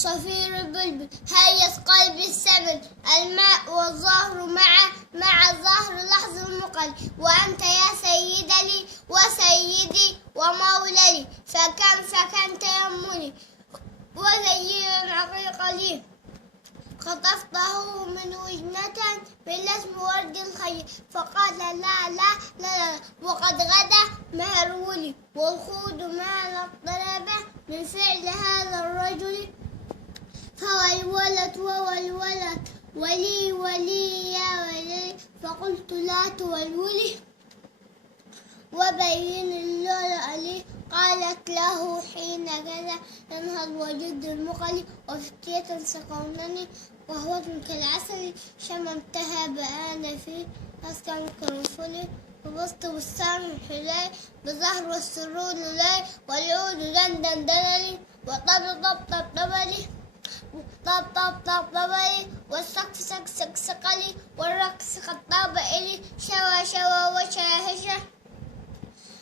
صفير البلبل هيس قلبي السمن الماء والظهر مع الظهر لحظ المقل وأنت يا سيد لي وسيدي ومولى فكم تيمني وزي عقيق لي خطفته من وجنة بالاسم ورد الخير فقال لا وقد غدا مهرولي والخوض مال الطلبة من فعل هذا الرجل فوالولد ولي يا ولي فقلت لا تولولي وبين اللؤلؤ لي قالت له حين كذا ينهض وجد المقلي وفتية سقونني وهو كالعسل شممتها بآن في أسكن كرنفلي وبسط بستان حلاي بظهر والسرور لي والعود دندنلي وطبلي طب والسقف سقلي والرقص خطاب إلي شوى وشاهشة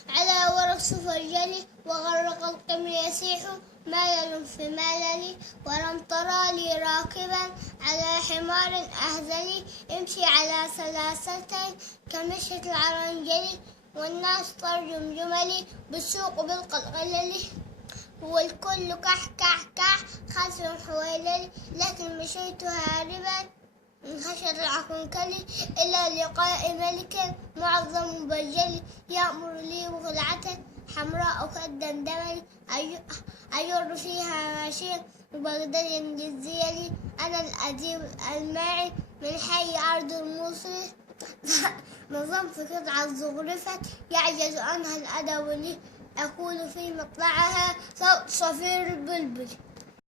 على ورق فرجلي وغرق القمر يسيح ملل في مللي ولم ترى لي راكبا على حمار أهزلي امشي على سلاستين كمشية العرنجلي والناس ترجم جملي بالسوق بالقلقللي والكل كح خلف حويللي لكن مشيت هاربا من خشية العقنكلي إلى لقاء ملك معظم مبجل يأمر لي بخلعة حمراء كالدندمل أجر فيها ماشية بغداد جزيلي أنا الأديب الماعي من حي أرض الموصل نظمت قطعة زخرفة يعجز عنها الأدب لي أقول في مطلعها صوت صفير البلبل.